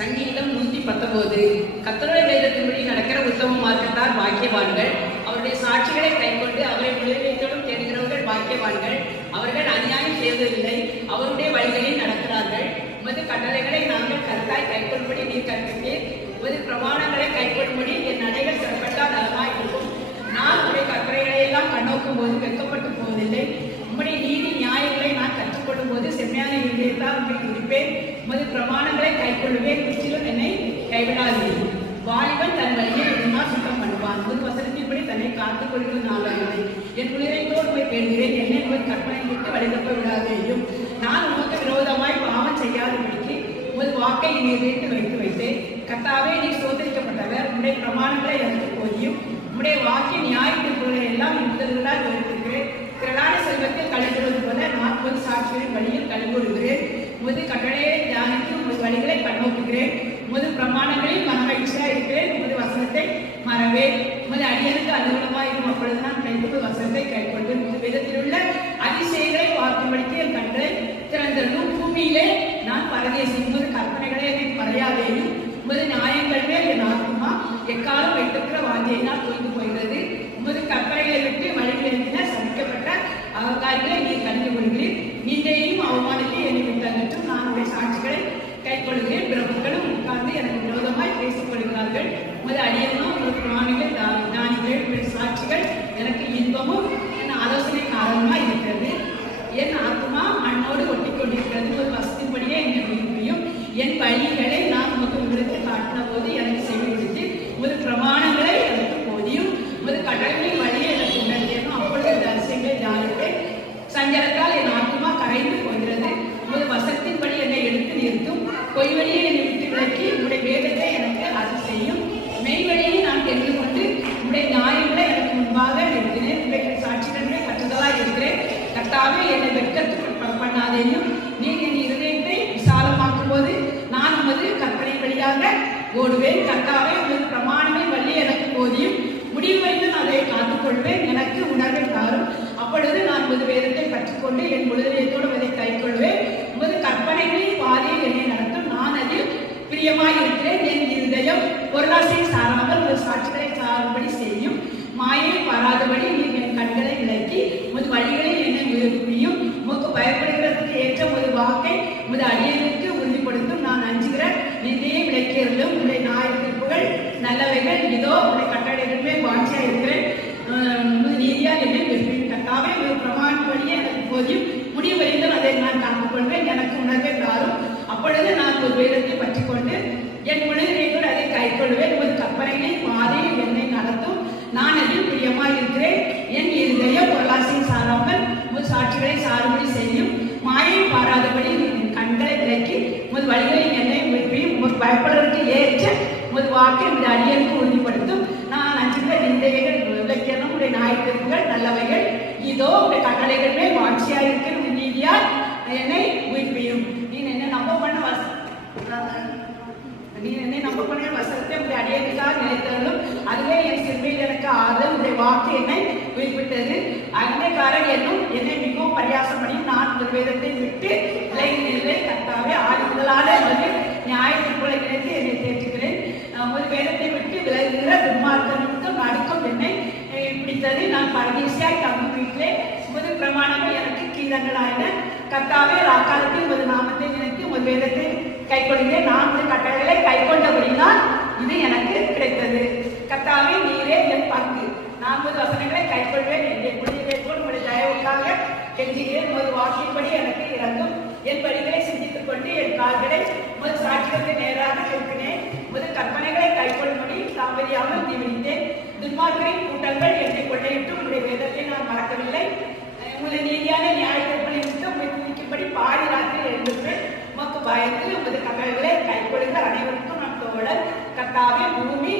சங்கீதம் 119. கர்த்தருடைய வேதத்தின்படி நடக்கிற உத்தம மார்க்கத்தார் பாக்கியவான்கள். அவருடைய சாட்சிகளை கைக்கொண்டு அவரை முழுமைத்தோடும் தேடுகிறவர்கள் பாக்கியவான்கள். அவர்கள் அநியாயம் செய்வதில்லை, அவருடைய வழிகளில் நடக்கிறார்கள். உமது கட்டளைகளை நாங்கள் கருத்தாய் கைக்கொள்படி நீர் கற்பித்தீர். உமது பிரமாணங்களை கைக்கொள்ளும்படி என் நடைகள் சிறப்பட்டால் நலமாய் இருக்கும். நான் உடைய கட்டளைகளை எல்லாம் கண்ணோக்கும் போது வெட்கப்பட்டு போவதில்லை. உம்முடைய நீதி நியாயங்களை நான் கற்றுக்கொள்ளும் போது செம்மையான இருதயத்தால் உண்மை துதிப்பேன். உமது பிரமாணங்களை கைக்கொள்ளுவேன், முற்றிலும் என்னை கைவிடாதீர். வாலிபன் தன் வழியை என்னால் சுத்தம் பண்ணுவான். உமது வசனத்தின்படி தன்னை காத்துக் கொள்வது நாளாகிறது. என் உயிரைத்தோடு போய் பேசுகிறேன், என்னை உமது கற்பனை விட்டு வழிதப்ப விடாதேயும். நான் உமக்கு விரோதமாய் பாவம் செய்யாதபடிக்கு உமது வாக்கை என் இதயத்தில் வைத்தேன். கர்த்தாவே, நீ சோதரிக்கப்பட்டவர். உம்முடைய பிரமாணங்களை எனக்கு போதியும். உம்முடைய வாக்கிய நியாயத்திற்குள்ள எல்லாம் முதல்களால் வைத்திருக்கிறேன். திரளான செல்வத்தில் கழிவுவது போல 40 சாட்சிகளின் வழியில் கழிவுறுகிறேன். உமது கட்டளையை தியானித்து உமது வழிகளை கண்ணோக்குகிறேன். உமது பிரமாணங்களில் மனமகிழ்ச்சியாக இருக்கிறேன். உமது வசனத்தை மறவேன். உமது அடியனுக்கு அனுகூலமாயிருக்கும். அப்பொழுது நான் கைது வசனத்தை கைக்கொண்டு உமது விதத்தில் உள்ள அதிசயங்களை பார்க்கும்படிக்கு என் கண்களை திறந்தள்ளும். பூமியிலே நான் பரதேசி. உமது கற்பனைகளை என்னை மறையாதேயும். உமது நியாயங்கள் மேல் என் ஆத்மா எக்காலம் வைத்திருக்கிற வாஞ்சையினால் தோய்ந்து போகிறது. உமது கற்பனைகளை விட்டு வழிவிழந்தின சமைக்கப்பட்ட அவகாரிகளை நீர் கண்டு கொள்கிறீர். நீந்தையும் அவமானத்தை என்னை விட்டகற்றும். நான் உடைய சாட்சிகளை கைக்கொள்கிறேன். பிரபுக்களும் உட்கார்ந்து எனக்கு விரோதமாய் பேசிக் கொள்கிறார்கள். உமது அடியனும் உமது பிராணிகள் தானிகள் சாட்சிகள் எனக்கு இன்பமும் என் ஆலோசனை காரணமாய் இருக்கிறது. என் ஆத்மா மண்ணோடு ஒட்டி கொண்டிருக்கிறது. ஒரு வசதிப்படியே என்னை விரும்பியும் என் வழிகளை நான் உமக்கு விடுத்து காட்டின போது எனக்கு செவி கொடுத்து உமது பிரமாணங்களை எனக்கு போதியும். உமது கடல்களின் வழியை எனக்கு உணர்த்தேனும். அப்பொழுது தரிசனங்களை தியானித்தேன். சஞ்சலத்தால் என் ஆத்மா கரைந்து போகிறது. உமது வசத்தின்படி என்னை எடுத்து நிறுத்தும். பொய் வழியை என்னை விட்டு விலக்கி உங்களுடைய வேதத்தை எனக்கு அது செய்யும். மெய் வழியை நான் தெரிந்து கொண்டு உங்களுடைய நியாயங்களை எனக்கு முன்பாக நிறுத்தினேன். உங்களுடைய சாட்சிகளை கற்றுதலாக இருக்கிறேன். கர்த்தாவே, என்னை வெட்கத்துக்கு பண்ணாதேயும். நீர் என் இருதயத்தை விசாலமாக்கும் போது நான் உமது கற்பனை வழியாக ஓடுவேன். கர்த்தாவே, உமது பிரமாணங்கள் வழி எனக்கு போதியும். முடிவு வைத்து நான் அதை காத்துக்கொள்வேன். எனக்கு உணர்வை தாரும். அப்பொழுது நான் உமது வேதத்தை கற்றுக்கொண்டு என் முழுதயத்தோடு அதை கைக்கொள்வேன். உமது கற்பனைகளின் பாதையில் என்னை நடத்தும். நான் அதில் பிரியமாய் இருக்கிறேன். என் இருதயம் பொருளாசை சாராமல் ஒரு சாட்சிகளை சாரும்படி செய்யும். மாயை பாராதபடி நீர் என் கண்களை விளக்கி உமது வழிகளில் என்னை உயர்த்தியும். உமக்கு பயப்படுகிறதுக்கு ஏற்ற ஒரு வாக்கை உமது அடியனுக்கு உறுதிப்படுத்தும். நான் அஞ்சுகிற நிதியை விளக்கியதிலும் உங்களுடைய நியாயத்தீர்ப்புகள் நல்லவைகள். இதோ உங்களுடைய கட்டளைகளுமே வாஞ்சியா இருக்கிறேன். உமது நீதியால் என்னை விரும்பியும். கர்த்தாவே, ஒரு பிரமாண வழியை எனக்கு போதியும். முடிவு வரைந்தும் அதை நான் காத்துக்கொள்வேன். எனக்கு உணர்வை தாரும். அப்பொழுது நான் ஒரு வேதத்தை பற்றி கொண்டு என் முழுமையோடு அதை கைக்கொள்வேன். ஒரு கற்பனையை பாதையில் என்னை நடத்தும். நான் அதில் பிரியமாய் இருக்கிறேன். என் இருதயம் பொருளாசையை சாராமல் உமது சாட்சிகளை சாறுபடி செய்யும். மாயை பாராதபடி என் கண்களை விலக்கி உமது வழிகளில் என்னை விரும்பியும். உமக்கு பயப்படுவதற்கு ஏற்ற உமது வாக்கை உமது அடியனுக்கு உறுதிப்படுத்தும். நான் அஞ்சுகிற நிந்தைகள் விளக்கியதும் உடைய நியாயத்தீர்ப்புகள் நல்லவைகள். இதோ உடைய கட்டளைகள் மேல் வாட்சியாக இருக்கிற நீதியால் என்னை உயிர்ப்பியும். நீ என்னை நம்ப பண்ண வசனத்தை உடைய அடியனுக்காக நினைத்தாலும் அதுவே என் சிறுமையில் எனக்கு ஆறுதல். உடைய வாக்கு என்னை உயிர்ப்பித்தது. அன்னைக்காரன் என்னும் என்னை மிகவும் பரியாசம் பண்ணி நான் ஒரு வேதத்தை விட்டு விலகினே. கர்த்தாவே, ஆதி முதலான நியாயத்திற்குள்ள நினைத்து என்னை தேற்றுகிறேன். ஒரு வேதத்தை விட்டு விலகுகிற துன்மார்க்கனுக்கும் நடுக்கம் என்னை பிடித்தது. நான் பரதேசியாய் தங்கும் வீட்டிலே உமது பிரமாணங்கள் எனக்கு கீதங்களாயின. கர்த்தாவே, அக்காலத்தில் உமது நாமத்தை நினைத்து உமது வேதத்தை கைக்கொள்கிறேன். நான் உமது கட்டளைகளை கைக்கொண்டபடினால் இது எனக்கு கிடைத்தது. கர்த்தாவே, நீரே என் பங்கு. நான் உமது வசனங்களை கைக்கொள்வேன். என்னுடைய குடியேற்றோடு உங்களுடைய தயவுக்காக கெஞ்சுகிறேன். உமது வாக்கின்படி எனக்கு இறங்கும். என் வழிகளை சிந்தித்துக் கொண்டு என் கால்களை உமது சாட்சிகளுக்கு நேராக செலுத்தினேன். உமது கற்பனைகளை கைக்கொள்ளும்படி தாமதியாமல் நியமித்தேன். துன்மார்க்கரின் கூட்டங்கள் என்னை கொள்ளையிட்டு உங்களுடைய வேதத்தை நான் மறக்கவில்லை. உமது நீதியான நியாயத்தீர்ப்புகளை விட்டு உங்களை துணிக்கும்படி பாடி ராத்திரி எழுந்திருப்பேன். உமக்கு பயந்து உமது கட்டளைகளை கைக்கொள்கிற அனைவருக்கும் நான் தோழர். கர்த்தாவே, பூமி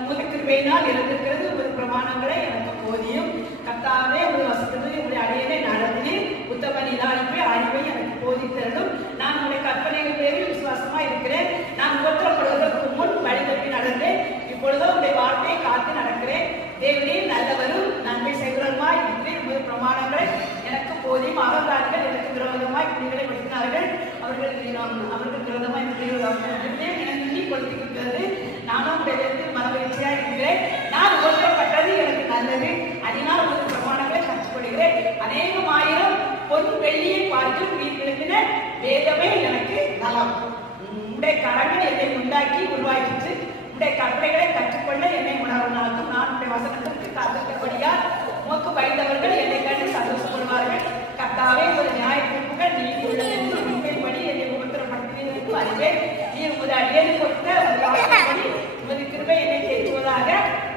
உமது கிருபையினால் இருந்திருக்கிறது. உமது பிரமாணங்களை எனக்கு போதியும். கர்த்தாவே, உமது வசனத்தை உங்களுடைய அடையலை நடத்தினேன். உத்தம நிதானிப்பை அறிவை எனக்கு போதித்தரும். நான் உங்களுடைய கற்பனைகள் பேரில் விசுவாசமா இருக்கிறேன். நான் உபத்திரப்படுவதற்கு முன் வழிதப்பி நடந்தேன். இப்பொழுதோ உங்களுடைய வார்த்தையை காத்து நடக்கிறேன். தேவனே, நல்லவரும் நன்மை செய்கிறவருமாய் இருக்கிறேன். உமது பிரமாணங்களை எனக்கு போதியும். அவகாரிகள் எனக்கு விரோதமாய் குடிகளை படுத்தினார்கள். அவர்களுக்கு விரோதமாய் நல்லது. அதனால் ஒரு பிரமாணங்களை கற்றுக்கொள்கிறேன். அநேகம் ஆயிரம் பொன் வெள்ளியை பார்த்து உயிர் விழுங்கின வேதமே எனக்கு நலம். உடைய கரங்கள் என்னை உண்டாக்கி உருவாக்கிட்டு உடைய கற்பனைகளை கற்றுக்கொள்ள என்னை உணர்ந்தாலும் நான் உடைய வசனத்திற்கு காத்திருக்கபடியால் உமக்கு பயந்தவர்கள் என்னை கண்டு சந்தோஷப்படுவார்கள். கர்த்தாவே ஒரு நியாய தீர்ப்புகள் நீதி உள்ளது என்று உண்மைப்படி என்னை உபத்திரப்படுத்தினது என்று அறிவேன். நீ உமது அடியேன் கொடுத்த உமது கிருபை என்னை தேற்றுவதாக.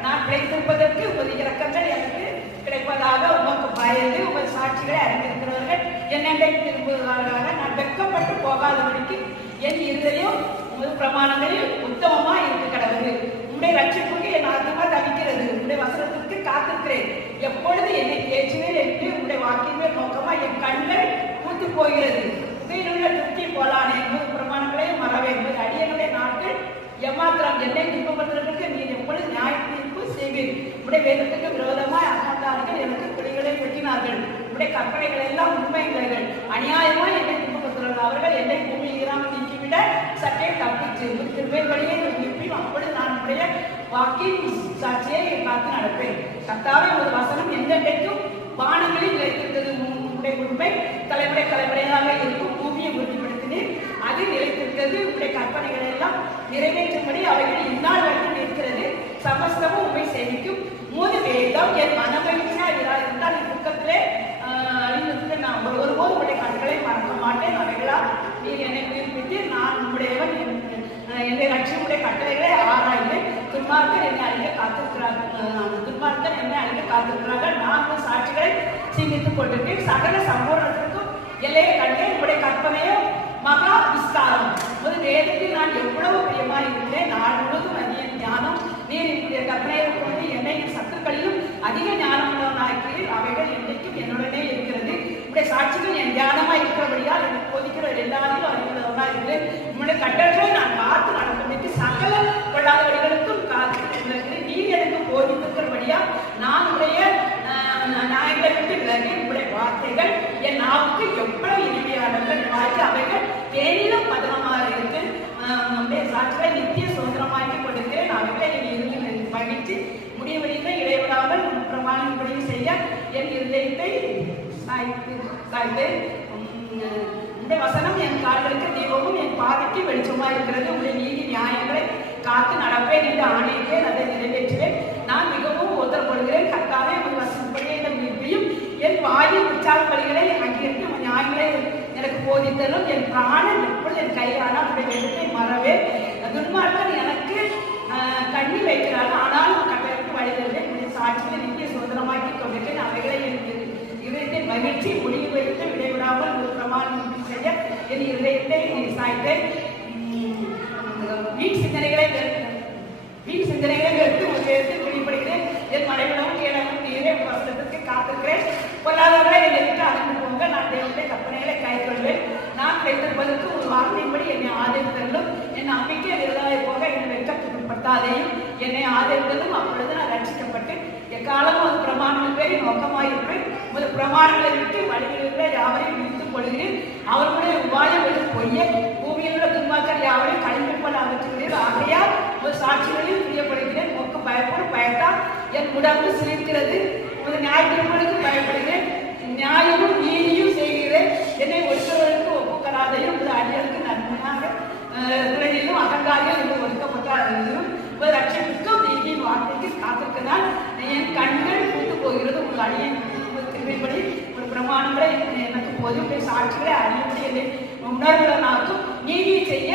நான் பிழைத்திருப்பதற்கு உமது இரக்கங்கள் எனக்கு கிடைப்பதாக. உமக்கு பயந்து உமது சாட்சிகளை அறிந்திருக்கிறவர்கள் என்னை திரும்புவதாக. நான் வெட்கப்பட்டு போகாதபடிக்கு என் இருதயம் உமது பிரமாணங்களில் உத்தமமா இருக்க கடவுது. உன்னுடைய ரட்சிப்புக்கு என் ஆத்மா தவிக்கிறது. உன்னுடைய வசனத்திற்கு காத்திருக்கிறேன். எப்பொழுது என்னை தேற்றுவேன் என்று உன்னுடைய வாக்கின்மை நோக்கமா என் கண்கள் பூத்து போகிறது. உதயனுள்ள திருப்தி போலானே என்பது பிரமாணங்களையும் மறவே என்பது அடியனுடைய நாட்கள் எம்மாத்திரம் என்னை துன்பப்படுத்துவதற்கு நீர் எப்பொழுது நியாய தீர்ப்பு செய்வீர். உடைய வேதத்துக்கு விரோதமாய் அகந்தார்கள் எனக்கு குடிகளை வெட்டினார்கள். உடைய கற்பனைகள் எல்லாம் உண்மைகள். அநியாயமாய் என்னை துன்பப்படுத்துகிறார்கள். அவர்கள் என்னை பூமியில் இராமல் நீக்கிவிட சற்றே தப்பிச்சு திருவேற்படியை நிற்பின். அப்பொழுது நான் உடைய வாக்கின் சாட்சியை காத்து நடப்பேன். கர்த்தாவே ஒரு வசனம் எந்தெண்டைக்கும் வானங்களில் நிலைத்திருந்தது. உடைய உண்மை தலைமுறை தலைமுறையாக இருக்கும். பூமியை உறுதிப்படுத்தினேன், அது நிலைத்திருக்கிறது. உடைய கற்பனைகள் எல்லாம் நிறைவேற்றும்படி அவைகள் இந்நாள் வரைக்கும் இருக்கிறது. சமஸ்தமும் உண்மை சேமிக்கும். மூது வேதம் என் மனமகிழ்ச்சியா இருந்தால் என் துக்கத்திலே அழிந்திருக்க நான் ஒருபோது உடைய கண்களை மறக்க மாட்டேன். அவைகளால் நீர் என்னை உயிர்ப்பித்து நான் உடையவன் என்னை ரட்சியுடைய கட்டளைகளை ஆராய்ந்து துன்மார்க்கர் என்னை அழிக்க காத்திருக்கிறார்கள். நான் சாட்சிகளை சிந்தித்துக் கொண்டிருக்கேன். சகல சம்பூர்ணத்திற்கும் எல்லையை கண்டேன். உடைய கற்பனையோ மகா விஸ்தாரம். ஒரு வேதத்தில் நான் எவ்வளவு பிரியமாய் இருந்தேன். நான் முழுவதும் அதிக ஞானம். நீர் என்னுடைய கற்பனையை கொண்டு என்னை சத்துக்களிலும் அதிக ஞானம் உள்ளவனாக்கிறீர். அவைகள் என்றைக்கும் என்னுடனே இருக்கிறது. உடைய சாட்சிகள் என் ஞானமா இருக்கிறபடியால் எனக்கு போதிக்கிற எல்லாரையும் அறிவுள்ளவனா இருக்கிறேன். உன்னுடைய கட்டளைகளை நான் பார்த்து நடக்கும்படிக்கு சகல கொள்ளாத வழிகளுக்கும் காத்து நீர் எனக்கு போதித்திருக்கிறபடியா நான் உடைய நாயங்களை விட்டு விலகி உடைய வார்த்தைகள் என் நாவுக்கு எவ்வளவு இனிமையானவர்கள். அவைகள் தேனிலும் பதனமாக இருக்கு. நம்முடைய சாட்சிகளை நித்திய சுதந்திரமாக்கி கொண்டிருக்கிறேன். அவைகளை என் இறுதி மகிழ்ச்சி முடிவடைந்த இடைவிடாமல் பிரமாணிப்படி செய்ய என் இருதயத்தை சாய்த்து உடைய வசனம் என் கால்களுக்கு தீபமும் என் பாதைக்கு வெளிச்சமா இருக்கிறது. உடைய நீதி நியாயங்களை காத்து நடப்பேன் என்று ஆணையிட்டேன், அதை நிறைவேற்றுவேன். நான் மிகவும் உத்தரப்படுகிறேன். கர்த்தாவே உன் வசனப்படியே என் விரும்பியும் என் வாயில் உற்சாகப்படிகளை அங்கீகரித்து உன் நியாயங்களை எனக்கு போதித்தரும். என் பிராணன் எப்பொழுது என் கையானால் உடைய வேதத்தை மறவே. துன்மார்க்கன் எனக்கு கண்ணி வைக்கிறார்கள், ஆனால் கட்டளைக்கு வழிதருவேன். உடைய சாட்சியை நித்திய சுதந்திரமாக்கி கொண்டிருக்கேன். அவைகளை என் இதயத்தை மகிழ்ச்சி முடிவு வைத்து விடைவிடாமல் ஒரு பிரமாணம் செய்ய என் இதயத்தை சாய்த்தேன். வீண் சிந்தனைகளை வெறுத்து ஒரு வேதத்தில் வெளிப்படுகிறேன். என் மனைவிடமும் கேடமும் நீரே வசனத்திற்கு காத்திருக்கிறேன். பொல்லாதவர்களை என்னை விட்டு அழிந்து போங்க. நான் தேவனுடைய கற்பனைகளை கைக்கொள்வேன். நான் கிடைத்திருப்பதற்கு ஒரு வார்த்தையின்படி என்னை ஆதரித்தலும் என் நம்பிக்கை விருதாய போக என்னை வெட்கப்படுத்தாதையும் என்னை ஆதரித்தலும். அப்பொழுது நான் ரட்சிக்கப்பட்டு எக்காலமும் ஒரு பிரமாணங்கள் பேரை நோக்கமாயிருப்பேன். ஒரு பிரமாணங்களை விட்டு வழிகளில் யாவரையும் விடுத்துக் கொள்கிறேன். அவர்களுடைய உபாயம் பொய்ய பூமியில் உள்ள துன்மார்க்கர் யாவரையும் கழிவுப்பட அகற்றுகிறேன். ஆகையால் ஒரு சாட்சிகளில் பிரியப்படுகிறேன். உமக்கு பயப்படும் பயத்தால் என் உடம்பு சிரிக்கிறது. ஒரு ஞாயிற்றுக்கு பயப்படுகிறேன். நியாயமும் நீதியும் செய்கிறேன். என்னை ஒருத்தவர்களுக்கு ஒப்புக்கராதையும் ஒரு அடியலுக்கு நன்மையாக துறையிலும் அகங்காரியம் என்று ஒதுக்கப்பட்டாலும் ஒரு ரட்சத்துக்கும் நீதியின் வார்த்தைக்கு காத்திருக்கிறார். என் கண்கள் பூத்து போகிறது. உங்கள் அடியின் திருமைப்படி ஒரு பிரமாணங்களை எனக்கு பொதுவுடைய சாட்சிகளை அறிவுடைய உணர்வுடனாக்கும் நீதியை செய்ய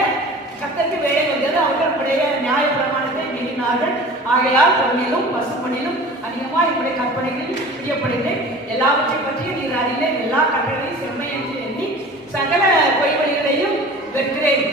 கத்தருக்கு வேலை வந்தது. அவர்களுடைய நியாய பிரமாணத்தை மீறினார்கள். ஆகையால் பொன்னிலும் பசுமணிலும் அதிகமாக என்னுடைய கற்பனைகளில் பிரியப்படுகிறேன். எல்லாவற்றை பற்றியும் நீர் அறிந்தேன். எல்லா கட்டளையும் செம்மை என்று எண்ணி சகல பொய்வழிகளையும் வெற்கிறேன்.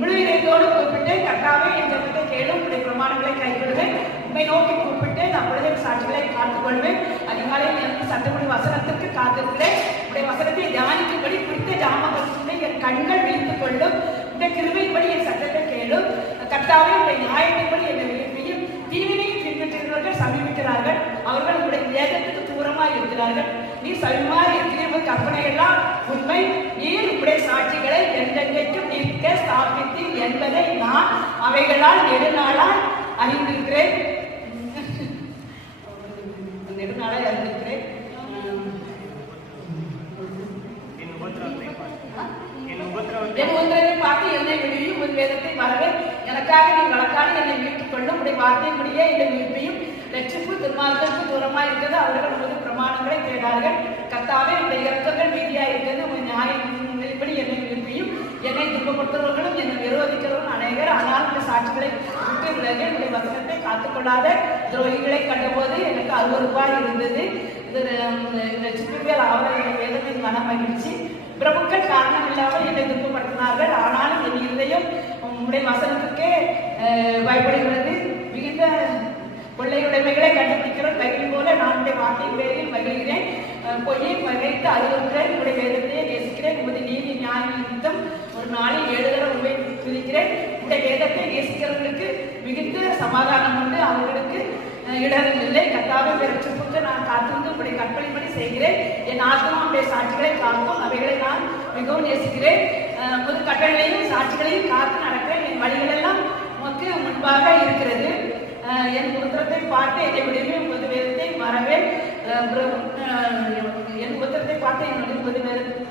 முழு இதயத்தோடு கூப்பிட்டேன். கர்த்தாவே என் ஜெபத்தை கேளும். உடைய பிரமாணங்களை கைவிடுவேன். உண்மை நோக்கி கூப்பிட்டேன். அப்பொழுது சாட்சிகளை காத்துக்கொள்வேன். அதிகாலையில் எனக்கு சட்டப்படி வசனத்திற்கு காத்திருக்கிறேன். உடைய வசனத்தை தியானிக்கும்படி குறித்த ஜாமகத்துடைய என் கண்கள் விழித்துக் கொள்ளும். இந்த கிருபையின்படி என் சட்டத்தை கேளும். கர்த்தாவே உடைய நியாயத்தின்படி என்னை விரும்பியும் தீவினையும் பின்பற்றுகிறவர்கள் சமீபிக்கிறார்கள். அவர்கள் உடைய வேதத்துக்கு தூரமாக இருக்கிறார்கள். நீ சமீபமாக இருக்கிற கற்பனை எல்லாம் உண்மை. நீர் உடைய சாட்சிகளை என்றென்றைக்கும் நிற்க ஸ்தாபித்து என்பதை நான் அவைகளால் நெடுநாளால் அறிந்திருக்கிறேன். வேதத்தை வரவே எனக்காக நீ வழக்காடி என்னை மீட்டுக் கொள்ளும். உடைய வார்த்தையின்படியே என்னை மீட்பையும் லட்சிப்பு துன்மார்க்கு தூரமாக இருக்கிறது. அவர்கள் உமது பிரமாணங்களை தேடார்கள். கர்த்தாவே உடைய இறக்கங்கள் மீதியாக இருக்கிறது. உங்கள் நியாயப்படி என்னை மீட்பையும் என்னை துன்பப்படுத்துறவர்களும் என்னை விரோதிக்கிறவர்களும் அநேகர். ஆனால் இந்த சாட்சிகளை விட்டு விலகி உடைய வசனத்தை காத்துக்கொள்ளாத துரோகிகளை கண்டபோது எனக்கு அருவருப்பாய் இருந்தது. இந்த சிப்பிகள் அவர்களுடைய வேதத்தின் மன மகிழ்ச்சி. பிரபுக்கள் காரணம் இல்லாமல் என்னை துன்பப்படுத்தினார்கள். ஆனாலும் என் இருதயம் உடைய வசனத்துக்கே பயப்படுகிறது. மிகுந்த கொள்ளையுடைமைகளை கண்டுபிடிக்கிற கையில் போல நான் உடைய வார்த்தையின் பேரில் மகிழ்கிறேன். பொய்யை பகைத்து அருவருக்கிறேன். உடைய வேதத்தையே நேசிக்கிறேன். உமது நீதி நியாய நிமித்தம் ஒரு நாளில் 7 தடவை உண்மை துதிக்கிறேன். உடைய வேதத்தை நேசிக்கிறவர்களுக்கு மிகுந்த சமாதானம் உண்டு. அவர்களுக்கு இடர்கள் இல்லை. கர்த்தாவே ரட்சிப்புக்கு நான் காத்திருந்து உடைய கற்பனைப்படி செய்கிறேன். என் ஆத்மா உடைய சாட்சிகளை காக்கும். அவைகளை நான் மிகவும் நேசிக்கிறேன். புது கட்டளைகளையும் சாட்சிகளையும் காத்து நடக்கிறேன். என் வழிகளெல்லாம் உமக்கு முன்பாக இருக்கிறது. என் உத்தரத்தை பார்த்து என்னை விடுவே. உமது வேதத்தை மறவேன். என் உத்தரத்தை பார்த்து என்னுடைய உமது வேதத்தை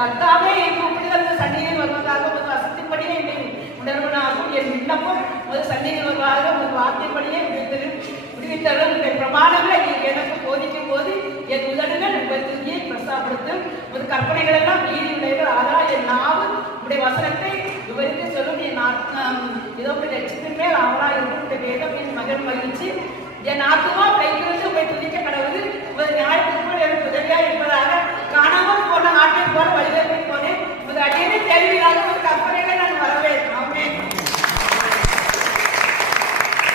கர்த்தாவே என் கூப்பிடுதல் சன்னிதியில் வருவதாக உமது வசனத்தின்படியே என்னை உணர்வனாகும். என் விண்ணப்பம் உமது சன்னிதியில் வருவதாக உமது வார்த்தைப்படியே விடுவித்தரும். உடைய பிரமாணங்களை நீ எனக்கு போதிக்கும் போது என் உதடுகள் உங்கள் துதியை பிரசாப்படுத்தும். உமது கற்பனைகள் எல்லாம் நீதி உடையவர். ஆனால் என் நாவு உடைய வசனத்தை விவரித்து சொல்லும். என் இதோ உடைய லட்சத்தின் மேல் அவராக இருக்கும். உடைய வேதம் என் மகன் மகிழ்ச்சி. என் ஆத்மா கைவிருந்து உங்களை துதிக்க கடவுது. உமது நியாயத்திற்கு எனக்கு உதவியாக இருப்பதாக காணாமல் போன ஆட்டை போல வழிதேர்வை போனேன். உமது அடியனை தேடி